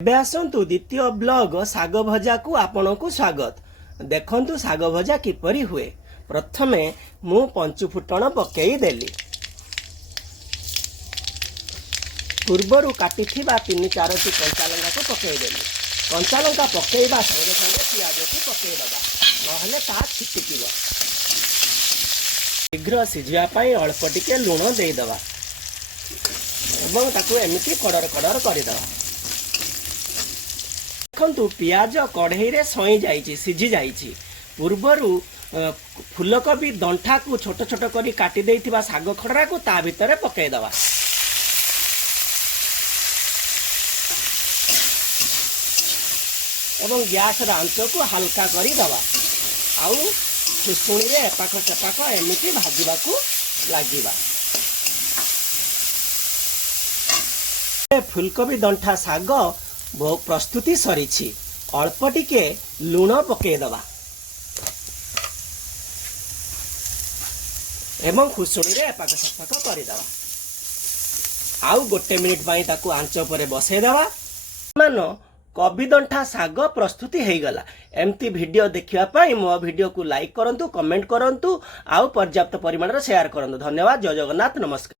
ଏବେ ଆସନ୍ତୁ ଦ୍ୱିତୀୟ ବ୍ଲଗ ଶାଗ ଭଜାକୁ ଆପଣଙ୍କୁ ସ୍ୱାଗତ। ଦେଖନ୍ତୁ ଶାଗ ଭଜା କିପରି ହୁଏ। ପ୍ରଥମେ ମୁଁ ପଞ୍ଚୁ ଫୁଟଣ ପକେଇଦେଲି। ପୂର୍ବରୁ କାଟିଥିବା 3-4ଟି କଞ୍ଚାଲଙ୍କାକୁ ପକେଇଦେଲି। କଞ୍ଚାଲଙ୍କା ପକେଇବା ସଙ୍ଗେ ସଙ୍ଗେ ପିଆଜକୁ ପକେଇଦେବା, ନହେଲେ ତାହା ଛିଟିକିବ। ଶୀଘ୍ର ସିଝିବା ପାଇଁ ଅଳ୍ପ ଟିକେ ଲୁଣ ଦେଇଦେବା ଏବଂ ତାକୁ ଏମିତି କଡ଼ର କଡ଼ର କରିଦେବା। ଦେଖନ୍ତୁ ପିଆଜ କଢ଼େଇରେ ସଇଁ ଯାଇଛି, ସିଝି ଯାଇଛି। ପୂର୍ବରୁ ଫୁଲକୋବି ଦଣ୍ଟାକୁ ଛୋଟ ଛୋଟ କରି କାଟି ଦେଇଥିବା ଶାଗ ଖଡ଼ରାକୁ ତା ଭିତରେ ପକାଇଦେବା। ଏବଂ ଗ୍ୟାସର ଆଞ୍ଚକୁ ହାଲକା କରିଦେବା। ଆଉ ଖୁସୁଣିରେ ଏପାଖ ସେପାଖ ଏମିତି ଭାଜିବାକୁ ଲାଗିବା। ଫୁଲକୋବି ଦଣ୍ଟା ଶାଗ ପ୍ରସ୍ତୁତି ସରିଛି। ଅଳ୍ପ ଟିକେ ଲୁଣ ପକେଇଦେବା ଏବଂ ଖୁସୁଣିରେ ଏପାଖ ସେପାଖ କରିଦେବା। ଆଉ 1 ମିନିଟ୍ ପାଇଁ ତାକୁ ଆଞ୍ଚ ଉପରେ ବସେଇଦେବା। କୋବି ଦଣ୍ଟା ଶାଗ ପ୍ରସ୍ତୁତି ହେଇଗଲା। ଏମିତି ଭିଡ଼ିଓ ଦେଖିବା ପାଇଁ ମୋ ଭିଡ଼ିଓକୁ ଲାଇକ୍ କରନ୍ତୁ, କମେଣ୍ଟ କରନ୍ତୁ, ଆଉ ପର୍ଯ୍ୟାପ୍ତ ପରିମାଣରେ ସେୟାର କରନ୍ତୁ। ଧନ୍ୟବାଦ। ଜୟ ଜଗନ୍ନାଥ। ନମସ୍କାର।